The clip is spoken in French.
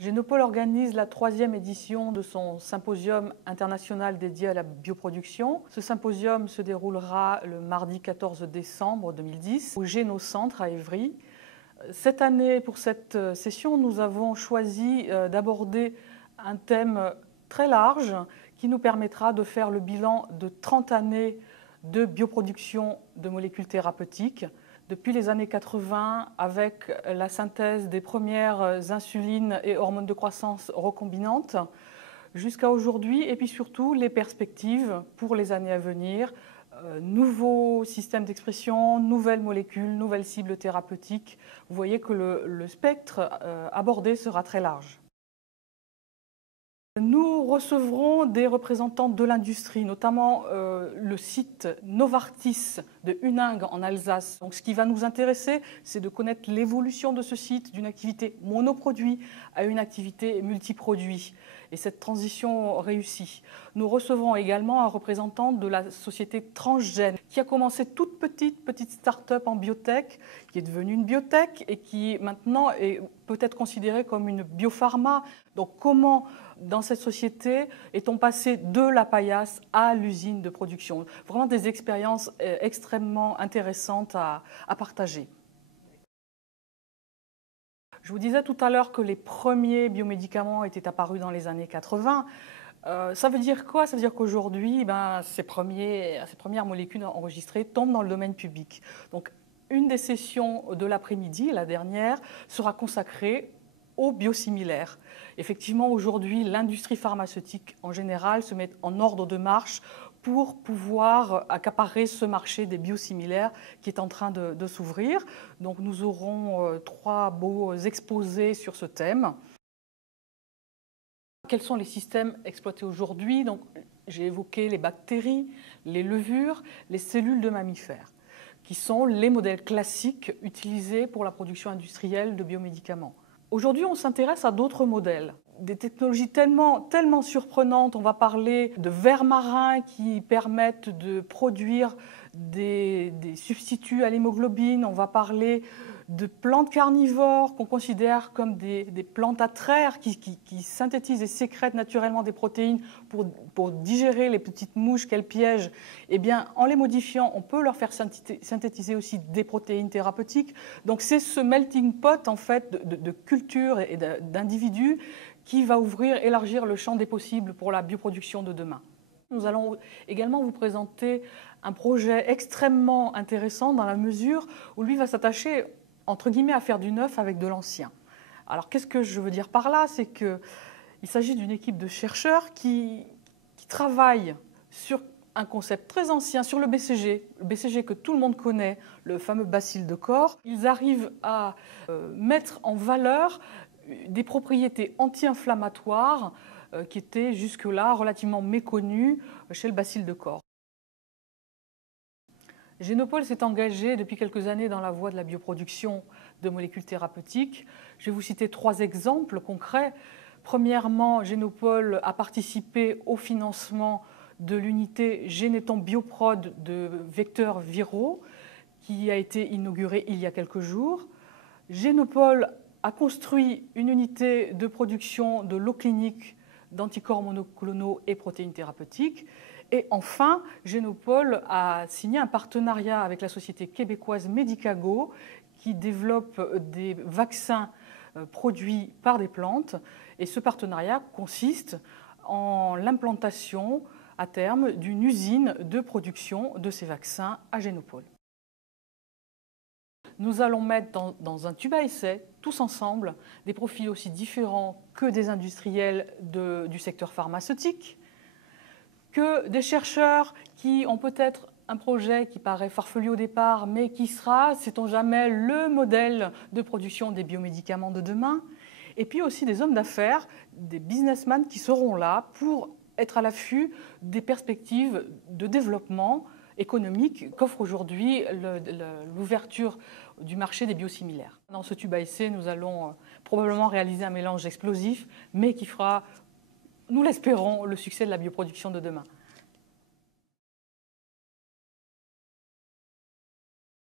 Génopole organise la 3e édition de son symposium international dédié à la bioproduction. Ce symposium se déroulera le mardi 14 décembre 2010 au Génocentre à Évry. Cette année, pour cette session, nous avons choisi d'aborder un thème très large qui nous permettra de faire le bilan de 30 années de bioproduction de molécules thérapeutiques. Depuis les années 80, avec la synthèse des premières insulines et hormones de croissance recombinantes, jusqu'à aujourd'hui, et puis surtout les perspectives pour les années à venir, nouveaux systèmes d'expression, nouvelles molécules, nouvelles cibles thérapeutiques. Vous voyez que le spectre abordé sera très large. Nous recevrons des représentants de l'industrie, notamment le site Novartis de Huningue en Alsace. Donc, ce qui va nous intéresser, c'est de connaître l'évolution de ce site d'une activité monoproduit à une activité multiproduit et cette transition réussie. Nous recevrons également un représentant de la société Transgène qui a commencé toute petite start-up en biotech, qui est devenue une biotech et qui maintenant est peut-être considérée comme une biopharma. Donc comment dans cette société est-on passé de la paillasse à l'usine de production? Vraiment des expériences extrêmement intéressantes à partager. Je vous disais tout à l'heure que les premiers biomédicaments étaient apparus dans les années 80. Ça veut dire quoi? Ça veut dire qu'aujourd'hui, ces premières molécules enregistrées tombent dans le domaine public. Donc, une des sessions de l'après-midi, la dernière, sera consacrée aux biosimilaires. Effectivement, aujourd'hui, l'industrie pharmaceutique en général se met en ordre de marche pour pouvoir accaparer ce marché des biosimilaires qui est en train de s'ouvrir. Donc nous aurons 3 beaux exposés sur ce thème. Quels sont les systèmes exploités aujourd'hui? Donc, j'ai évoqué les bactéries, les levures, les cellules de mammifères, qui sont les modèles classiques utilisés pour la production industrielle de biomédicaments. Aujourd'hui, on s'intéresse à d'autres modèles, des technologies tellement surprenantes. On va parler de vers marins qui permettent de produire des substituts à l'hémoglobine. On va parler de plantes carnivores qu'on considère comme des plantes à traire qui synthétisent et sécrètent naturellement des protéines pour digérer les petites mouches qu'elles piègent. Eh bien, en les modifiant, on peut leur faire synthétiser aussi des protéines thérapeutiques. Donc c'est ce melting pot en fait de cultures et d'individus qui va élargir le champ des possibles pour la bioproduction de demain. Nous allons également vous présenter un projet extrêmement intéressant dans la mesure où lui va s'attacher entre guillemets à faire du neuf avec de l'ancien. Alors qu'est-ce que je veux dire par là? C'est qu'il s'agit d'une équipe de chercheurs qui travaille sur un concept très ancien, sur le BCG que tout le monde connaît, le fameux bacille de corps. Ils arrivent à mettre en valeur des propriétés anti-inflammatoires qui étaient jusque-là relativement méconnues chez le bacille de corps. Génopole s'est engagé depuis quelques années dans la voie de la bioproduction de molécules thérapeutiques. Je vais vous citer 3 exemples concrets. Premièrement, Génopole a participé au financement de l'unité Généton Bioprod de vecteurs viraux qui a été inaugurée il y a quelques jours. Génopole a construit une unité de production de lots cliniques d'anticorps monoclonaux et protéines thérapeutiques. Et enfin, Génopole a signé un partenariat avec la société québécoise Medicago qui développe des vaccins produits par des plantes. Et ce partenariat consiste en l'implantation à terme d'une usine de production de ces vaccins à Génopole. Nous allons mettre dans un tube à essai, tous ensemble, des profils aussi différents que des industriels du secteur pharmaceutique, que des chercheurs qui ont peut-être un projet qui paraît farfelu au départ, mais qui sera, sait-on jamais, le modèle de production des biomédicaments de demain. Et puis aussi des hommes d'affaires, des businessmen qui seront là pour être à l'affût des perspectives de développement économique qu'offre aujourd'hui l'ouverture du marché des biosimilaires. Dans ce tube à essai, nous allons probablement réaliser un mélange explosif, mais qui fera, nous l'espérons, le succès de la bioproduction de demain.